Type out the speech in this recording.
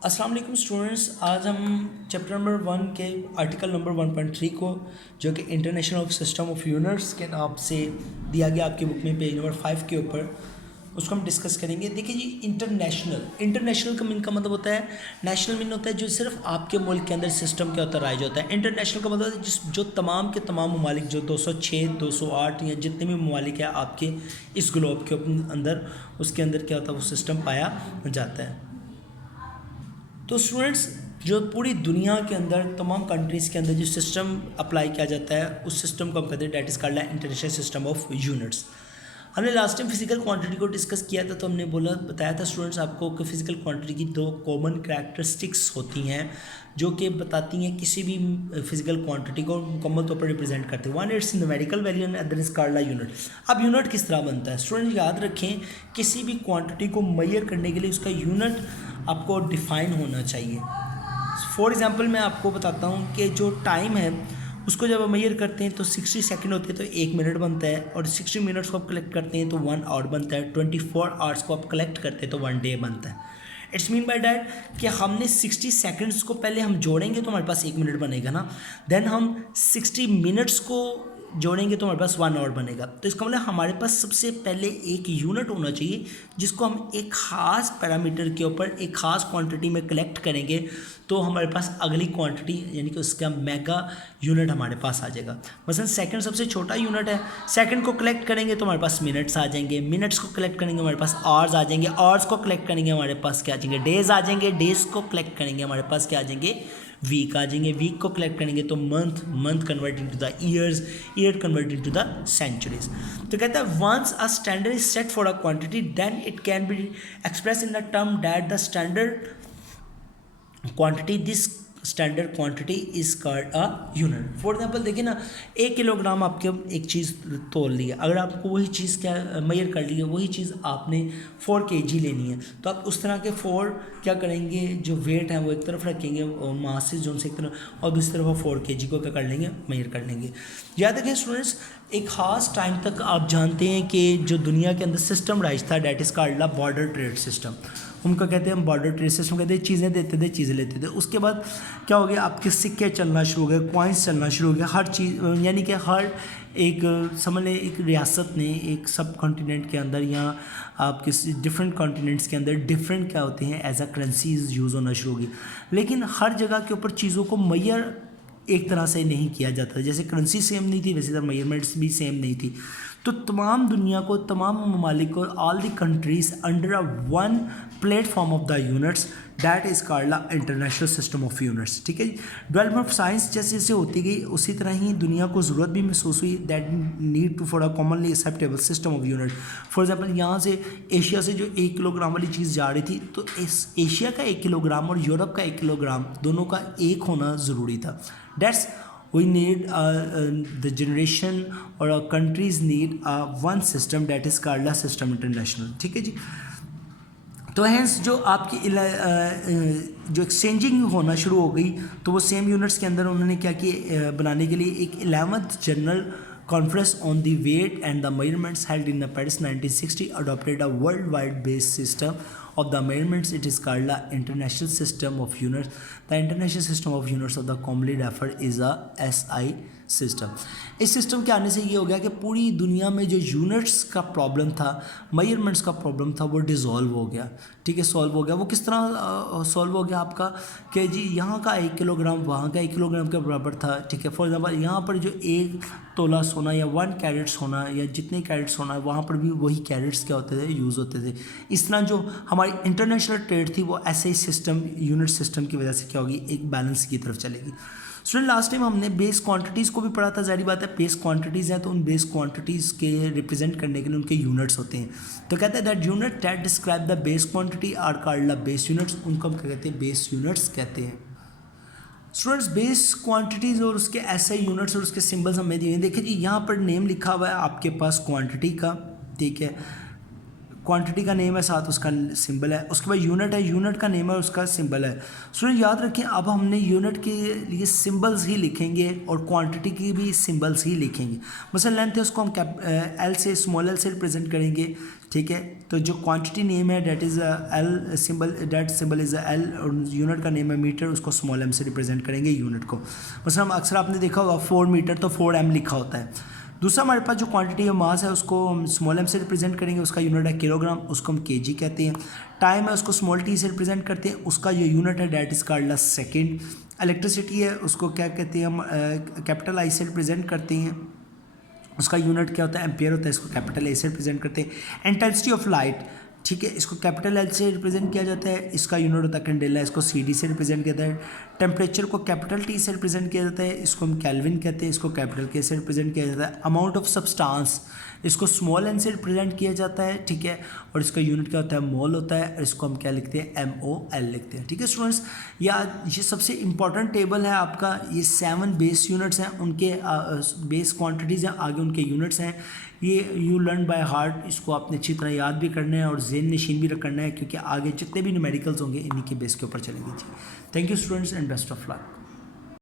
अस्सलाम वालेकुम स्टूडेंट्स। आज हम चैप्टर नंबर 1 के आर्टिकल नंबर 1.3 को, जो कि इंटरनेशनल सिस्टम ऑफ यूनिट्स के नाम से दिया गया आपकी बुक में पेज नंबर 5 के ऊपर, उसको हम डिस्कस करेंगे। देखिए जी, इंटरनेशनल का मीन का मतलब होता है, नेशनल मीन होता है जो सिर्फ आपके मुल्क के अंदर सिस्टम के होता राइज होता है। इंटरनेशनल का मतलब है जो तमाम के तमाम ममालिक, जो 206 208 या जितने भी ममालिक है आपके इस ग्लोब के अंदर, उसके अंदर क्या होता है, वो सिस्टम पाया जाता है। तो स्टूडेंट्स, जो पूरी दुनिया के अंदर तमाम कंट्रीज़ के अंदर जो सिस्टम अप्लाई किया जाता है, उस सिस्टम को हम कहते हैं that is called international system of units. हमने लास्ट टाइम फिजिकल क्वांटिटी को डिस्कस किया था, तो हमने बताया था स्टूडेंट्स आपको कि फिजिकल क्वांटिटी की दो कॉमन कैरेक्टरिस्टिक्स होती हैं जो कि बताती हैं किसी भी फिजिकल क्वांटिटी को मुकम्मल तौर पर रिप्रेजेंट करते हैं। One it's numerical value and other is called unit. अब यूनिट किस तरह बनता है स्टूडेंट, याद रखें, किसी भी क्वांटिटी को मेजर करने के लिए उसका यूनिट आपको डिफाइन होना चाहिए। फॉर एग्जांपल मैं आपको बताता हूँ कि जो टाइम है उसको जब हम मेजर करते हैं तो 60 सेकंड होते हैं तो 1 मिनट बनता है, और 60 मिनट्स को आप कलेक्ट करते हैं तो 1 आवर बनता है, 24 आवर्स को आप कलेक्ट करते हैं तो 1 डे बनता है। इट्स मीन बाय डैट कि हमने 60 सेकंड्स को पहले हम जोड़ेंगे तो हमारे पास 1 मिनट बनेगा ना, देन हम 60 मिनट्स को जोड़ेंगे तो हमारे पास 1 आवर बनेगा। तो इसका मतलब हमारे पास सबसे पहले एक यूनिट होना चाहिए जिसको हम एक ख़ास पैरामीटर के ऊपर एक ख़ास क्वांटिटी में कलेक्ट करेंगे, तो हमारे पास अगली क्वांटिटी यानी कि उसका मेगा यूनिट हमारे पास आ जाएगा। मसलन सेकंड सबसे छोटा यूनिट है, सेकंड को कलेक्ट करेंगे तो हमारे पास मिनट्स आ जाएंगे, मिनट्स को कलेक्ट करेंगे हमारे पास आवर्स आ जाएंगे, आवर्स को कलेक्ट करेंगे हमारे पास क्या आ जाएंगे, डेज आ जाएंगे, डेज को कलेक्ट करेंगे हमारे पास क्या आ जाएंगे, वीक आ जाएंगे, वीक को कलेक्ट करेंगे तो month, month converting to the years, year converting to the centuries. तो कहता है once a standard is set for a quantity then it can be express in the term that the standard quantity, this standard quantity is called a unit. For example देखिए ना, 1 kilogram आपके एक चीज़ तोल ली है, अगर आपको वही चीज़ क्या मेजर कर ली है, वही चीज़ आपने 4 kg लेनी है, तो आप उस तरह के 4 क्या करेंगे, जो वेट है वो एक तरफ रखेंगे और मासेस जो उनसे एक तरफ, और दूसरी तरफ 4 kg को क्या कर लेंगे, मेजर कर लेंगे। याद रखें स्टूडेंट्स, एक ख़ास टाइम तक आप जानते हैं कि जो दुनिया के अंदर सिस्टम राइज था that is called border trade system. उनको कहते हैं हम बॉर्डर ट्रेड सिस्टम, कहते हैं चीज़ें देते थे चीज़ें लेते थे। उसके बाद क्या हो गया, आपके सिक्के चलना शुरू हो गए, कॉइन्स चलना शुरू हो गया, हर चीज़ यानी कि हर एक समझ लें एक रियासत ने एक सब कॉन्टिनेंट के अंदर या आप किसी डिफरेंट कॉन्टिनेंट्स के अंदर डिफरेंट क्या होते हैं एज अ करेंसीज यूज़ होना शुरू हो गई। लेकिन हर जगह के ऊपर चीज़ों को मैयर एक तरह से नहीं किया जाता, जैसे करेंसी सेम नहीं थी वैसे तरह मेजरमेंट्स भी सेम नहीं थी। तो तमाम दुनिया को, तमाम ममालिक को, all the countries under a one platform of the units that is called the international system of units. ठीक है जी। डेवलपमेंट ऑफ साइंस जैसे जैसे होती गई उसी तरह ही दुनिया को ज़रूरत भी महसूस हुई that need to for a commonly acceptable system of unit. For example यहाँ से एशिया से जो 1 किलोग्राम वाली चीज़ जा रही थी, तो इस एशिया का 1 किलोग्राम और यूरोप का 1 किलोग्राम दोनों का एक होना ज़रूरी था। That's we need the generation or our countries need one system that is called a system international। ठीक है जी। तो हैंस जो आपकी जो एक्सचेंजिंग होना शुरू हो गई, तो वो सेम यूनिट्स के अंदर उन्होंने क्या किया, बनाने के लिए एक 11th general conference on the weight and the measurements held in the Paris 1960 adopted a world wide based system of the measurements. It is called the international system of units. The international system of units of the commonly referred is a SI system. इस system के आने से ये हो गया कि पूरी दुनिया में जो यूनिट्स का प्रॉब्लम था, मेजरमेंट्स का प्रॉब्लम था, वो डिज़ोल्व हो गया। ठीक है, सॉल्व हो गया। वो किस तरह सॉल्व हो गया आपका, कि जी यहाँ का 1 किलोग्राम वहाँ का 1 किलोग्राम के बराबर था। ठीक है, फॉर एग्जांपल यहाँ पर जो 1 तोला सोना या 1 कैरेट सोना या जितने कैरेट सोना है, वहाँ पर भी वही कैरेट्स क्या होते थे, यूज़ होते थे। इस तरह जो हमारी इंटरनेशनल ट्रेड थी वो ऐसे ही सिस्टम, यूनिट सिस्टम की वजह से क्या होगी, एक बैलेंस की तरफ चलेगी। स्टूडेंट लास्ट टाइम हमने बेस क्वांटिटीज़ को भी पढ़ा था। जारी बात है, बेस क्वांटिटीज़ हैं तो उन बेस क्वांटिटीज़ के रिप्रेजेंट करने के लिए उनके यूनिट्स होते हैं। तो कहते हैं that unit that describe the base quantity are called the base units. उनको हम क्या कहते हैं, बेस यूनिट्स कहते हैं। स्टूडेंट्स, बेस क्वांटिटीज़ और उसके ऐसे यूनिट्स और उसके सिंबल्स हमें दिए हैं। देखिए जी, यहाँ पर नेम लिखा हुआ है आपके पास क्वांटिटी का। ठीक है, क्वांटिटी का नेम है, साथ उसका सिंबल है। उसके बाद यूनिट है, यूनिट का नेम है, उसका सिंबल है। स्टूडेंट याद रखें, अब हमने यूनिट के लिए सिंबल्स ही लिखेंगे और क्वांटिटी की भी सिंबल्स ही लिखेंगे। मसलन लेंथ है, उसको हम एल से, स्मॉल एल से रिप्रेजेंट करेंगे, ठीक है। तो जो क्वांटिटी नेम है that is L symbol, that symbol is L, और यूनिट का नेम है मीटर, उसको स्मॉल एम से रिप्रेजेंट करेंगे यूनिट को। मसलन अक्सर आपने देखा होगा 4 मीटर तो 4 एम लिखा होता है। दूसरा हमारे पास जो क्वांटिटी है मास है, उसको हम स्मॉल एम से रिप्रेजेंट करेंगे, उसका यूनिट है किलोग्राम, उसको हम केजी कहते हैं। टाइम है, उसको स्मॉल टी से रिप्रेजेंट करते हैं, उसका जो यूनिट है that is called second. Electricity है, उसको क्या कहते हैं हम, कैपिटल आई से रिप्रेजेंट करते हैं, उसका यूनिट क्या होता है, एम्पियर होता है, इसको कैपिटल ए से रिप्रेजेंट करते हैं। इंटेंसिटी ऑफ लाइट, ठीक है, इसको कैपिटल एल से रिप्रेजेंट किया जाता है, इसका यूनिट होता है कैंडेला, इसको सी डी से रिप्रेजेंट किया जाता है। टेम्परेचर को कैपिटल टी से रिप्रेजेंट किया जाता है, इसको हम केल्विन कहते हैं, इसको कैपिटल के से रिप्रेजेंट किया जाता है। अमाउंट ऑफ सब्सटेंस, इसको स्मॉल एन से रिप्रेजेंट किया जाता है, ठीक है, और इसका यूनिट क्या होता है, मोल होता है, और इसको हम क्या लिखते हैं, MOL लिखते हैं, ठीक है स्टूडेंट्स। ये सबसे इंपॉर्टेंट टेबल है आपका, ये 7 बेस यूनिट्स हैं, उनके बेस क्वांटिटीज़ हैं, आगे उनके यूनिट्स हैं। ये यू लर्न बाय हार्ट, इसको आपने अच्छी तरह याद भी करना है और ज़हन नशीन भी करना है, क्योंकि आगे जितने भी न्यूमेरिकल्स होंगे इन्हीं के बेस के ऊपर चलेंगे जी। Thank you students and best of luck.